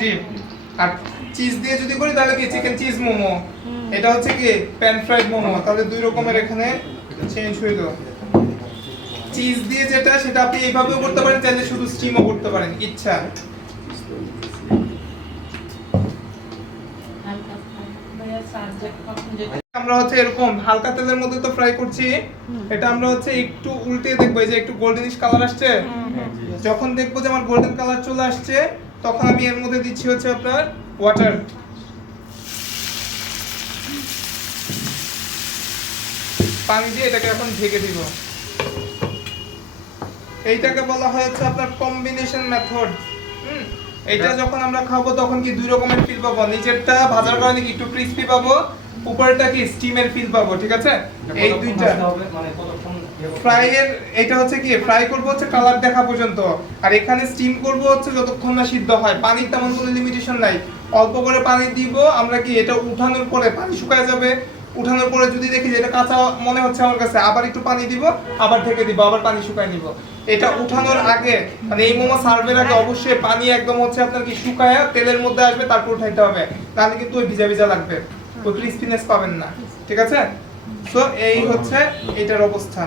জি। আর cheese দিয়ে যদি করি তাহলে কি চিকেন চিজ মোমো, এটা হচ্ছে কি প্যান ফ্রাইড মোমো, তাহলে দুই রকমের এখানে চেঞ্জ হইলো। চিজ দিয়ে যেটা সেটা আপনি এইভাবেও করতে পারেন, চাইলে শুধু স্টিমও করতে পারেন, ইচ্ছা। আমরা হচ্ছে এরকম হালকা তেলের মধ্যে তো ফ্রাই করছি, এটা আমরা হচ্ছে একটু উল্টে দেখবো যে একটু গোল্ডেনিশ কালার আসছে। যখন দেখবো যে আমার গোল্ডেন কালার চলে আসছে, তখন আমি এর মধ্যে দিচ্ছি হচ্ছে আপনার ওয়াটার। পানি দিয়ে এটাকে এখন ঢেকে দিব। এইটাকে বলা হয় হচ্ছে আপনার কম্বিনেশন মেথড। এটা যখন আমরা খাবো তখন কি দুই রকমের ফিল পাবো, নিচেরটা ভাজার কারণে কি একটু ক্রিস্পি পাবো, উপরেরটা কি স্টিমের ফিল পাবো, ঠিক আছে? এই দুইটা ফ্রাই এর, এটা হচ্ছে কি ফ্রাই করব হচ্ছে কালার দেখা পর্যন্ত, আর এখানে স্টিম করব হচ্ছে যতক্ষণ না সিদ্ধ হয়। পানির তেমন কোনো লিমিটেশন নাই, অল্প করে পানি দিব আমরা, কি এটা উঠানোর পরে পানি শুকায় যাবে, উঠানোর পরে যদি দেখি যে এটা কাঁচা মনে হচ্ছে আমার কাছে, আবার একটু পানি দিব, আবার ঢেকে দিব, আবার পানি শুকায় নিব। এটা উঠানোর আগে মানে এই মোমো সার্ভের আগে অবশ্যই পানি একদম হচ্ছে আপনার কি শুকায় তেলের মধ্যে আসবে, তারপর উঠাইতে হবে, তাহলে কিন্তু ওই ভিজা ভিজা লাগবে, তো ক্রিস্পিনেস পাবেন না, ঠিক আছে? সো এই হচ্ছে এটার অবস্থা।